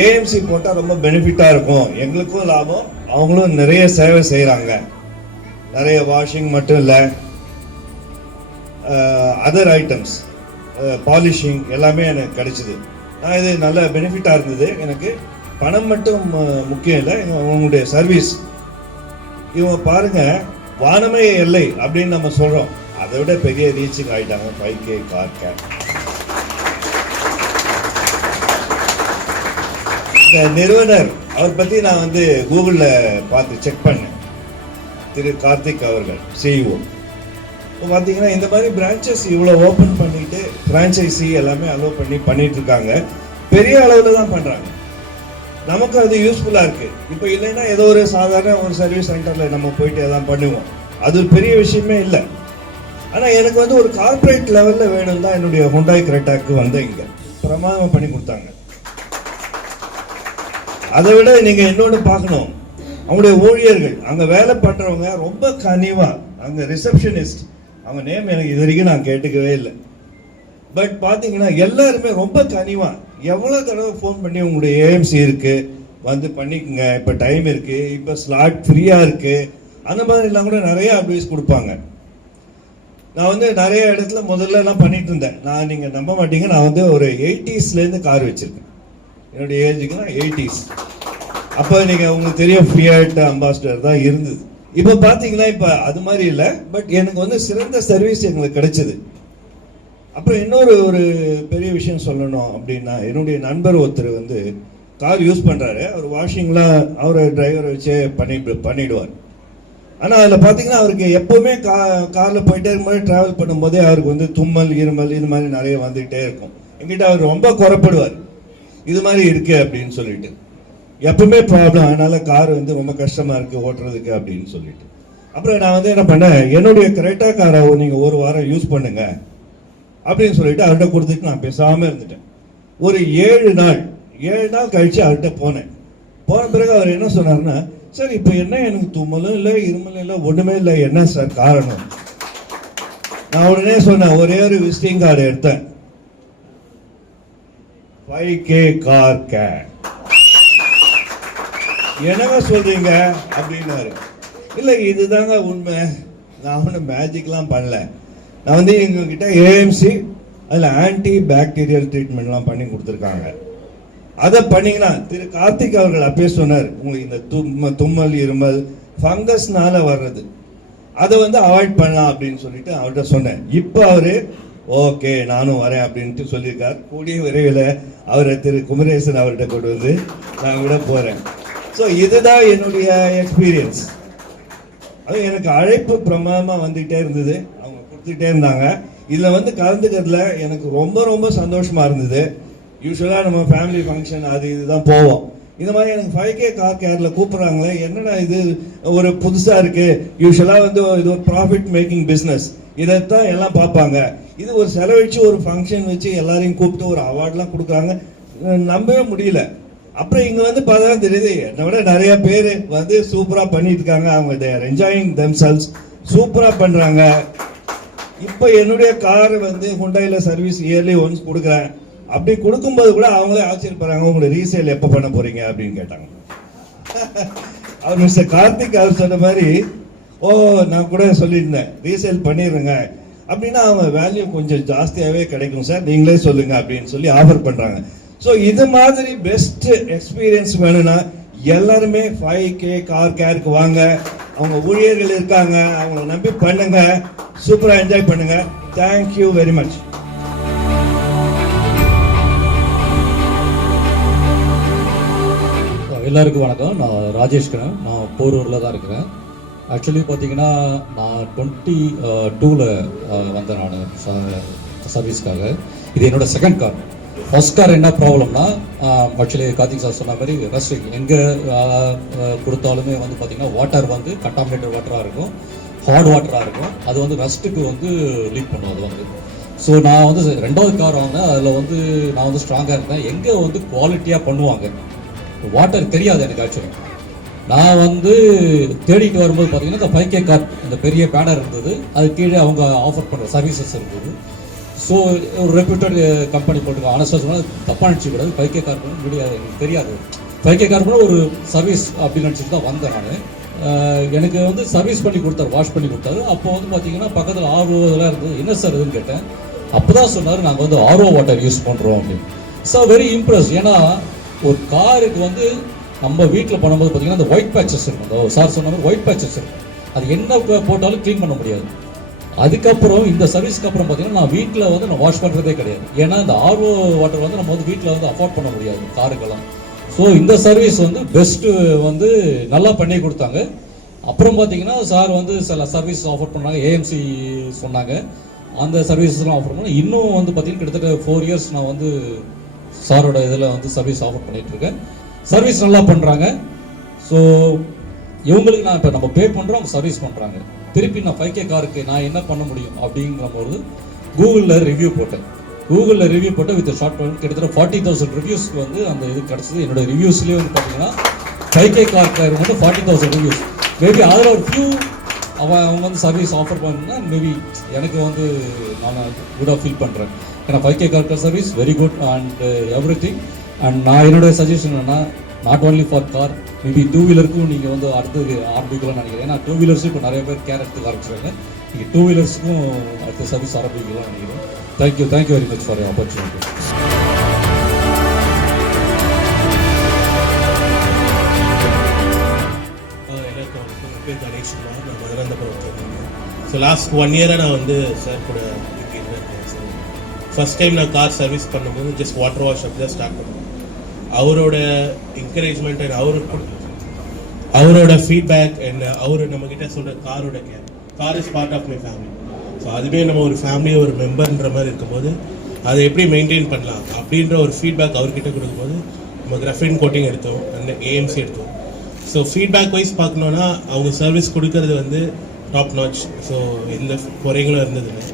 ஏஎம்சி போட்டால் ரொம்ப பெனிஃபிட்டாக இருக்கும், எங்களுக்கும் லாபம், அவங்களும் நிறைய சேவை செய்கிறாங்க, நிறைய வாஷிங் மட்டும் இல்லை, அதர் ஐட்டம்ஸ் பாலிஷிங் எல்லாமே எனக்கு கிடைச்சிது. நான் இது நல்ல பெனிஃபிட்டாக இருந்தது. எனக்கு பணம் மட்டும் முக்கியம் இல்லை, அவங்களுடைய சர்வீஸ். இவங்க பாருங்க, வானமே எல்லை அப்படின்னு நம்ம சொல்கிறோம், அதை விட பெரிய ரீச்சுக்கு ஆகிட்டாங்க 5K கார் கேர். இந்த நிறுவனர் அவர் பற்றி நான் வந்து கூகுளில் பார்த்து செக் பண்ணேன். திரு கார்த்திக் அவர்கள், CEO. இப்போ பார்த்தீங்கன்னா இந்த மாதிரி பிரான்ச்சஸ் இவ்வளோ ஓப்பன் பண்ணிட்டு ஃப்ரான்ச்சைசி எல்லாமே அலோவ் பண்ணிட்டு இருக்காங்க. பெரிய அளவில் தான் பண்ணுறாங்க. நமக்கு அது யூஸ்ஃபுல்லாக இருக்குது. இப்போ இல்லைன்னா ஏதோ ஒரு சாதாரண ஒரு சர்வீஸ் சென்டரில் நம்ம போயிட்டு எல்லாம் பண்ணுவோம், அது பெரிய விஷயமே இல்லை. ஆனால் எனக்கு வந்து ஒரு கார்பரேட் லெவலில் வேணும் தான் என்னுடைய ஹுண்டாய் கிரெட்டாக்கு வந்து இங்கே பிரமாதமாக பண்ணி கொடுத்தாங்க. அதை விட நீங்கள் இன்னொன்று பார்க்கணும், அவங்களுடைய ஊழியர்கள், அங்கே வேலை பண்ணுறவங்க ரொம்ப கனிவாக, அங்கே ரிசப்ஷனிஸ்ட், அவங்க நேம் எனக்கு இது வரைக்கும் நான் கேட்டுக்கவே இல்லை. பட் பார்த்தீங்கன்னா எல்லாருமே ரொம்ப கனிவாக, எவ்வளோ தடவை ஃபோன் பண்ணி உங்களுடைய ஏஎம்சி இருக்குது வந்து பண்ணிக்கோங்க, இப்போ டைம் இருக்குது, இப்போ ஸ்லாட் ஃப்ரீயாக இருக்குது, அந்த மாதிரிலாம் கூட நிறைய அட்வைஸ் கொடுப்பாங்க. நான் வந்து நிறைய இடத்துல முதல்லலாம் பண்ணிட்டு இருந்தேன். நீங்கள் நம்ப மாட்டீங்க, நான் வந்து ஒரு 80ஸ்லேருந்து கார் வச்சுருக்கேன். என்னுடைய ஏஜுக்கு நான் 80s. அப்போ நீங்கள் உங்களுக்கு தெரியும், ஃபியட் அம்பாசிடர் தான் இருந்தது. இப்போ பார்த்தீங்கன்னா இப்போ அது மாதிரி இல்லை. பட் எனக்கு வந்து சிறந்த சர்வீஸ் எங்களுக்கு கிடைச்சிது. அப்புறம் இன்னொரு ஒரு பெரிய விஷயம் சொல்லணும் அப்படின்னா, என்னுடைய நண்பர் ஒருத்தர் வந்து கார் யூஸ் பண்ணுறாரு. அவர் வாஷிங்லாம் அவரை டிரைவரை வச்சே பண்ணிடுவார். ஆனால் அதில் பார்த்தீங்கன்னா அவருக்கு எப்போவுமே காரில் போயிட்டே இருக்கும்போது ட்ராவல் பண்ணும்போதே அவருக்கு வந்து தும்மல், இருமல் இது மாதிரி நிறைய வந்துகிட்டே இருக்கும். என்கிட்ட அவர் ரொம்ப குறைப்படுவார், இது மாதிரி இருக்கு அப்படின்னு சொல்லிட்டு. எப்பவுமே ப்ராப்ளம், அதனால கார் வந்து ரொம்ப கஷ்டமா இருக்கு ஓட்டுறதுக்கு அப்படின்னு சொல்லிட்டு. அப்புறம் நான் வந்து என்ன பண்ணேன், என்னுடைய கிரெட்டா காரை நீங்கள் ஒரு வாரம் யூஸ் பண்ணுங்க அப்படின்னு சொல்லிட்டு அவர்கிட்ட கொடுத்துட்டு நான் பேசாமல் இருந்துட்டேன். ஒரு 7 நாள் கழிச்சு அவர்கிட்ட போனேன். போன பிறகு அவர் என்ன சொன்னார்னா, சார் இப்போ என்ன எனக்கு தும்மலும் இல்லை இருமலும் இல்லை ஒன்றுமே இல்லை, என்ன சார் காரணம்? நான் உடனே சொன்னேன், ஒரே ஒரு விசிட்டிங் கார்டு எடுத்தேன், 5K கார் கேர். என்னங்க சொல்றீங்க அப்படின்னாரு. இல்லை இதுதாங்க உண்மை, நான் ஒன்றும் மேஜிக்லாம் பண்ணல. நான் வந்து எங்ககிட்ட ஏஎம்சி அதில் ஆன்டி பாக்டீரியல் ட்ரீட்மெண்ட்லாம் பண்ணி கொடுத்துருக்காங்க. அதை பண்ணீங்கன்னா திரு கார்த்திக் அவர்கள் அப்பயே சொன்னார், உங்களுக்கு இந்த தும்மல் இருமல் ஃபங்கஸ்னால வர்றது, அதை வந்து அவாய்ட் பண்ணலாம் அப்படின்னு சொல்லிட்டு அவர்கிட்ட சொன்னேன். இப்போ அவரு ஓகே நானும் வரேன் அப்படின்ட்டு சொல்லியிருக்கார். கூடிய விரைவில் அவரை திரு குமரேசன் அவர்கிட்ட கொண்டு வந்து நான் விட போறேன். ஸோ இதுதான் என்னுடைய எக்ஸ்பீரியன்ஸ். அது எனக்கு அழைப்பு பிரமாதமாக வந்துகிட்டே இருந்தது, அவங்க கொடுத்துக்கிட்டே இருந்தாங்க. இதில் வந்து கலந்துக்கிறதுல எனக்கு ரொம்ப ரொம்ப சந்தோஷமா இருந்தது. யூஸ்வலாக நம்ம ஃபேமிலி ஃபங்க்ஷன் அது இதுதான் போவோம். இந்த மாதிரி எனக்கு 5K கார் கேரில் கூப்பிட்றாங்களே, என்னடா இது ஒரு புதுசாக இருக்குது. யூஸ்வலாக வந்து இது ஒரு ப்ராஃபிட் மேக்கிங் பிஸ்னஸ், இதைத்தான் எல்லாம் பார்ப்பாங்க. இது ஒரு செலவழிச்சு ஒரு ஃபங்க்ஷன் வச்சு எல்லாரையும் கூப்பிட்டு ஒரு அவார்ட்லாம் கொடுக்குறாங்க, நம்பவே முடியல. அப்புறம் இங்கே வந்து பார்த்தா தெரியுது, என்னை விட நிறைய பேர் வந்து சூப்பராக பண்ணிட்டு இருக்காங்க. அவங்க தேர் என்ஜாயிங் தெம்செல்ஸ், சூப்பராக பண்ணுறாங்க. இப்போ என்னுடைய கார் வந்து ஹுண்டாயில் சர்வீஸ் இயர்லி ஒன்ஸ் கொடுக்குறேன். அப்படி கொடுக்கும்போது கூட அவங்களே ஆச்சரியப்படுறாங்க, உங்களை ரீசேல் எப்போ பண்ண போறீங்க அப்படின்னு கேட்டாங்க. அவர் மிஸ்டர் கார்த்திக் அவர் சொன்ன மாதிரி, ஓ நான் கூட சொல்லியிருந்தேன் ரீசேல் பண்ணிடுங்க அப்படின்னா அவங்க வேல்யூ கொஞ்சம் ஜாஸ்தியாகவே கிடைக்கும் சார், நீங்களே சொல்லுங்க அப்படின்னு சொல்லி ஆஃபர் பண்ணுறாங்க. ஸோ இது மாதிரி பெஸ்ட் எக்ஸ்பீரியன்ஸ் வேணும்னா எல்லாருமே 5K கார் கேருக்கு வாங்க. அவங்க ஊழியர்கள் இருக்காங்க, அவங்கள நம்பி பண்ணுங்க, சூப்பராக என்ஜாய் பண்ணுங்க. Thank you very much. எல்லாருக்கும் வணக்கம். நான் ராஜேஷ் கண்ணன், நான் போரூரில் தான் இருக்கிறேன். ஆக்சுவலி பார்த்தீங்கன்னா நான் 22ல் வந்தேன் நான் சர்வீஸ்க்காக. இது என்னோட செகண்ட் கார். ஃபர்ஸ்ட் கார் என்ன ப்ராப்ளம்னா, ஆக்சுவலி கார்த்திக் சார் சொன்ன மாதிரி ரெஸ்ட் எங்கே கொடுத்தாலுமே வந்து பார்த்தீங்கன்னா வாட்டர் வந்து கண்டாமினேட்டட் வாட்டராக இருக்கும், ஹார்ட் வாட்டராக இருக்கும். அது வந்து ரஸ்ட்டுக்கு வந்து லீக் பண்ணும் அது வந்து. ஸோ நான் வந்து 2வது கார் வாங்கினேன். அதில் வந்து நான் வந்து ஸ்ட்ராங்காக இருந்தேன். எங்கே வந்து குவாலிட்டியாக பண்ணுவாங்க வாட்டர் தெரியாது எனக்கு. ஆக்சுவலி நான் வந்து தேடிட்டு வரும்போது பார்த்தீங்கன்னா இந்த 5K கார் இந்த பெரிய பேனர் இருந்தது, அது கீழே அவங்க ஆஃபர் பண்ணுற சர்வீசஸ் இருந்தது. ஸோ ஒரு ரெப்யூட்டட் கம்பெனி போட்டுருக்கோம். ஆனஸ்டாக சொன்னால் தப்பாக நினச்சிக்கூடாது, 5K கார் பண்ண முடியாது, எனக்கு தெரியாது. 5K கார் பண்ண ஒரு சர்வீஸ் அப்படின்னு நினச்சிட்டு தான் வந்தேன் நான். எனக்கு வந்து சர்வீஸ் பண்ணி கொடுத்தாரு, வாஷ் பண்ணி கொடுத்தாரு. அப்போ வந்து பார்த்தீங்கன்னா பக்கத்தில் ஆர்ஓ இதெல்லாம் இருந்தது. என்ன சார் இதுன்னு கேட்டேன். அப்போ தான் சொன்னார், நாங்கள் வந்து ஆர்ஓ வாட்டர் யூஸ் பண்ணுறோம் அப்படின்னு. So very Impress. ஏன்னா ஒரு காருக்கு வந்து நம்ம வீட்டில் பண்ணும்போது பார்த்தீங்கன்னா அந்த ஒயிட் பேச்சஸ் இருக்கும், சார் சொன்ன மாதிரி ஒயிட் பேச்சஸ் இருக்கும், அது என்ன போட்டாலும் க்ளீன் பண்ண முடியாது. அதுக்கப்புறம் இந்த சர்வீஸ்க்கு அப்புறம் பார்த்தீங்கன்னா நான் வீட்டில் வந்து நான் வாஷ் பண்ணுறதே கிடையாது. ஏன்னா இந்த ஆர்ஓ வாட்டர் வந்து நம்ம வந்து வீட்டில் வந்து அஃபோர்ட் பண்ண முடியாது காருக்கெல்லாம். ஸோ இந்த சர்வீஸ் வந்து பெஸ்ட்டு வந்து நல்லா பண்ணி கொடுத்தாங்க. அப்புறம் பார்த்தீங்கன்னா சார் வந்து சில சர்வீஸ் ஆஃபர் பண்ணாங்க, ஏஎம்சி சொன்னாங்க, அந்த சர்வீஸஸ்லாம் ஆஃபர் பண்ணாங்க. இன்னும் வந்து பார்த்தீங்கன்னா கிட்டத்தட்ட 4 இயர்ஸ் நான் வந்து சாரோட இதில் வந்து சர்வீஸ் ஆஃபர் பண்ணிட்டு இருக்கேன். சர்வீஸ் நல்லா பண்ணுறாங்க. ஸோ இவங்களுக்கு நான் இப்போ நம்ம பே பண்ணுறோம், அவங்க சர்வீஸ் பண்ணுறாங்க. திருப்பி நான் 5K காருக்கு நான் என்ன பண்ண முடியும் அப்படிங்கும்போது கூகுளில் ரிவ்யூ போட்டேன். கூகுளில் ரிவ்யூ போட்டு வித் ஷார்ட் டைம் கிட்டத்தட்ட 40,000 ரிவ்யூஸ்க்கு வந்து அந்த இது கிடச்சிது. என்னோட ரிவ்யூஸ்லேயே வந்து பார்த்தீங்கன்னா 5K காருக்கு மட்டும் 40,000 ரிவ்யூஸ். மேபி அதில் ஒரு ஃபியூ அவங்க வந்து சர்வீஸ் ஆஃபர் பண்ணா மேபி எனக்கு வந்து நான் குடாக ஃபீல் பண்ணுறேன். ஏன்னா 5K car service very good and every thing. And நான் என்னுடைய சஜஷன் என்னன்னா, not only for car, maybe 2 வீலருக்கும் நீங்கள் வந்து அடுத்தது ஆரம்பிக்கலாம்னு நினைக்கிறேன். ஏன்னா 2 வீலர்ஸும் இப்போ நிறைய பேர் கேர் எடுத்துக்க ஆரம்பிச்சிருக்காங்க. நீங்கள் 2 வீலர்ஸுக்கும் அடுத்த சர்வீஸ் ஆரம்பிக்கலாம்னு நினைக்கிறேன். Thank you very much for opportunity. எல்லாருக்கும் பேர் கணேஷ் குமார், நான் மதுராந்தபுரம் இருக்கேன். ஸோ லாஸ்ட் 1 இயராக நான் வந்து சார் கூட இருக்கேன். ஸோ ஃபர்ஸ்ட் டைம் நான் கார் சர்வீஸ் பண்ணும்போது ஜஸ்ட் வாட்டர் வாஷ் அப்படி தான் ஸ்டார்ட் பண்ணுவேன். அவரோட என்கரேஜ்மெண்ட் அண்ட் அவரோட ஃபீட்பேக் அண்ட் அவர் நம்மக்கிட்ட சொல்கிற காரோட care, car is part of my family. So அதுவே நம்ம ஒரு ஃபேமிலி ஒரு மெம்பர்ன்ற மாதிரி இருக்கும்போது அதை எப்படி மெயின்டைன் பண்ணலாம் அப்படின்ற ஒரு ஃபீட்பேக் அவர்கிட்ட கொடுக்கும்போது நம்ம கிராஃபைன் கோட்டிங் எடுத்தோம் அண்ட் ஏஎம்சி எடுத்தோம். ஸோ ஃபீட்பேக் வைஸ் பார்க்கணுன்னா அவங்க சர்வீஸ் கொடுக்கறது வந்து டாப் நாச். ஸோ எந்த குறைகளும் இருந்ததில்லை.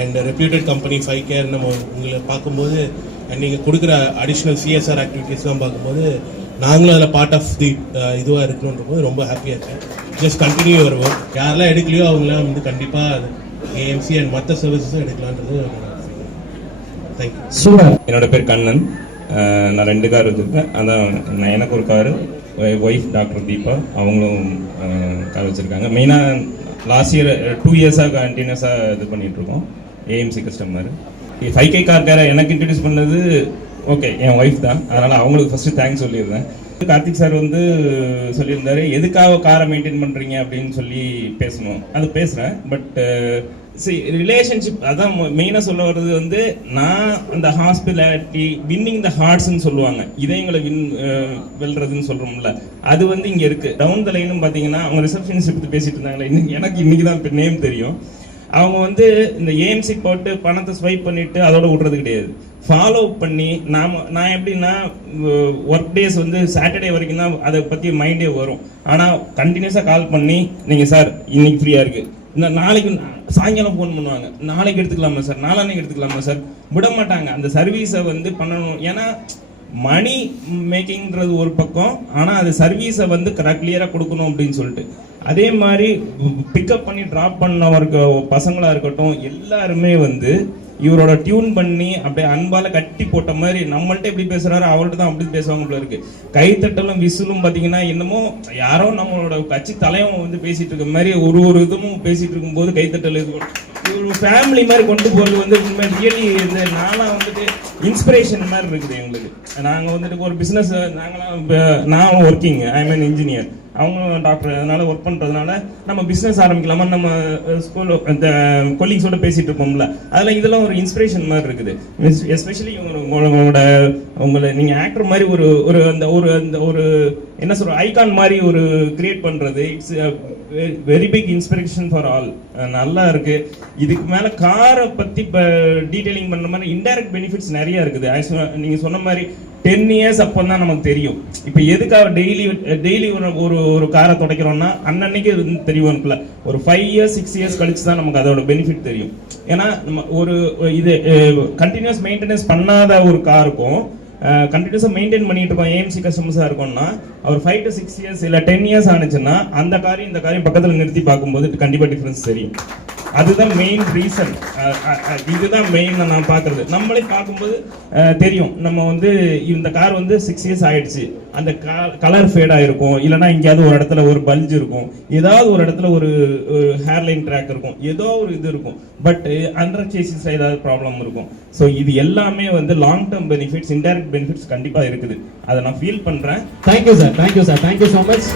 அண்ட் ரெப்யூட்டட் கம்பெனி 5Care நம்ம உங்களை பார்க்கும்போது அண்ட் நீங்கள் கொடுக்குற அடிஷ்னல் CSR ஆக்டிவிட்டீஸ்லாம் பார்க்கும்போது நாங்களும் அதில் பார்ட் ஆஃப் தி இதுவாக இருக்கணுன்ற போது ரொம்ப ஹாப்பியாக இருக்கேன். ஜஸ்ட் கண்டினியூ வருவோம். யாரெல்லாம் எடுக்கலையோ அவங்களாம் வந்து கண்டிப்பாக AMC அண்ட் மற்ற சர்வீசஸும் எடுக்கலான்றது தேங்க்யூ. என்னோட பேர் கண்ணன். நான் 2 கார் வச்சுருக்கேன். அதான் எனக்கு ஒரு காரு, ஒய்ஃப் டாக்டர் தீபா, அவங்களும் கார் வச்சுருக்காங்க. மெயினாக லாஸ்ட் இயர் 2 இயர்ஸாக கண்டினியூஸாக இது பண்ணிகிட்ருக்கோம் AMC கஸ்டமர். 5K காரை எனக்கு இன்ட்ரடியூஸ் பண்ணது ஓகே என் ஒய்ஃப் தான். அதனால் அவங்களுக்கு ஃபஸ்ட்டு தேங்க்ஸ் சொல்லியிருந்தேன். கார்த்திக் சார் வந்து சொல்லியிருந்தாரு எதுக்காக காரை மெயின்டைன் பண்ணுறீங்க அப்படின்னு சொல்லி பேசணும். அது பேசுகிறேன். பட் ரிலேஷன்ஷிப் அதான் மெயினாக சொல்ல வர்றது வந்து நான் அந்த ஹாஸ்பிட்டாலிட்டி வின்னிங் த ஹார்ட்ஸ்ன்னு சொல்லுவாங்க, இதயங்களை வெல்றதுன்னு சொல்கிறோம்ல, அது வந்து இங்கே இருக்குது. டவுன் த லைனும் பார்த்தீங்கன்னா அவங்க ரிசப்ஷனிஸ்ட் பற்றி பேசிட்டு இருந்தாங்களே, எனக்கு இன்னைக்கு தான் நேம் தெரியும். அவங்க வந்து இந்த AMC போட்டு பணத்தை ஸ்வைப் பண்ணிட்டு அதோட விட்றது கிடையாது, ஃபாலோ பண்ணி நான் எப்படின்னா ஒர்க் டேஸ் வந்து சாட்டர்டே வரைக்கும் தான் அதை பற்றி மைண்டே வரும். ஆனால் கண்டினியூஸாக கால் பண்ணி நீங்கள் சார் இன்னைக்கு ஃப்ரீயாக இருக்குது, இந்த நாளைக்கு சாயங்காலம் ஃபோன் பண்ணுவாங்க, நாளைக்கு எடுத்துக்கலாமா சார், நாளான்னைக்கு எடுத்துக்கலாமா சார், விட மாட்டாங்க. அந்த சர்வீஸை வந்து பண்ணணும். ஏன்னா மணி மேக்கிங்கிறது ஒரு பக்கம், ஆனால் அது சர்வீஸை வந்து கிளியராக கொடுக்கணும் அப்படின்னு சொல்லிட்டு. அதே மாதிரி பிக்கப் பண்ணி ட்ராப் பண்ணவருக்கு பசங்களாக இருக்கட்டும் எல்லாருமே வந்து இவரோட டியூன் பண்ணி அப்படியே அன்பால கட்டி போட்ட மாதிரி நம்மள்ட்ட எப்படி பேசுறாரு அவர்கிட்ட தான் அப்படி பேசுவாங்க போல இருக்கு. கைத்தட்டலும் விசிலும் பார்த்தீங்கன்னா என்னமோ யாரோ நம்மளோட கட்சி தலைவன் வந்து பேசிட்டு இருக்க மாதிரி ஒரு இதுவும் பேசிட்டு இருக்கும்போது கைத்தட்டல் இது ஒரு ஃபேமிலி மாதிரி கொண்டு போகிறது வந்து ரியலி இந்த நான்லாம் வந்துட்டு இன்ஸ்பிரேஷன் மாதிரி இருக்குது எங்களுக்கு. நாங்கள் வந்துட்டு ஒரு பிஸ்னஸ் நான் working, I am an engineer, அவங்களும் டாக்டர், அதனால ஒர்க் பண்ணுறதுனால நம்ம பிஸ்னஸ் ஆரம்பிக்கலாமா நம்ம ஸ்கூல் இந்த கொலீக்ஸோட பேசிகிட்டு இருப்போம்ல, அதில் இதெல்லாம் ஒரு இன்ஸ்பிரேஷன் மாதிரி இருக்குது. எஸ்பெஷலி உங்களை நீங்கள் ஆக்டர் மாதிரி ஒரு என்ன சொல்ற ஐகான் மாதிரி ஒரு கிரியேட் பண்ணுறது, it's very big inspiration for all. நல்லா இருக்கு. இதுக்கு மேலே காரை பற்றி இப்போ டீட்டெயிலிங் பண்ணுற மாதிரி இன்டைரக்ட் பெனிஃபிட்ஸ் நிறைய இருக்குது. நீங்கள் சொன்ன மாதிரி 10 இயர்ஸ் அப்போ தான் நமக்கு தெரியும். இப்போ எதுக்காக டெய்லி ஒரு காரை துடைக்கிறோம்னா அன்னன்னைக்கு தெரியும்ல, ஒரு 5 இயர்ஸ் 6 இயர்ஸ் கழிச்சு தான் நமக்கு அதோட பெனிஃபிட் தெரியும். ஏன்னா நம்ம ஒரு இது கண்டினியூஸ் மெயின்டெனன்ஸ் பண்ணாத ஒரு காருக்கும் கண்டினியூஸாக மெயின்டைன் பண்ணிட்டு இருக்கோம் AMC கஸ்டமர்ஸாக இருக்கோம்னா அவர் 5 to 6 இயர்ஸ் இல்லை 10 இயர்ஸ் ஆனிச்சுன்னா அந்த காரையும் இந்த காரையும் பக்கத்தில் நிறுத்தி பார்க்கும்போது கண்டிப்பாக டிஃப்ரென்ஸ் தெரியும். அதுதான் மெயின் ரீசன். இதுதான் மெயின் நான் பார்க்கறது. நம்மளே பார்க்கும்போது தெரியும் நம்ம வந்து இந்த கார் வந்து 6 இயர்ஸ் ஆயிடுச்சு, அந்த கலர் ஃபேட் ஆயிருக்கும், இல்லைன்னா எங்கேயாவது ஒரு இடத்துல ஒரு பல்ஜ் இருக்கும், ஏதாவது ஒரு இடத்துல ஒரு ஹேர்லைன் ட்ராக் இருக்கும், ஏதோ ஒரு இது இருக்கும். பட் அண்டர் சேசிஸ் ஏதாவது ப்ராப்ளம் இருக்கும். ஸோ இது எல்லாமே வந்து long term benefits, indirect benefits கண்டிப்பாக இருக்குது. அதை நான் ஃபீல் பண்ணுறேன். Thank you sir, thank you sir, thank you so much.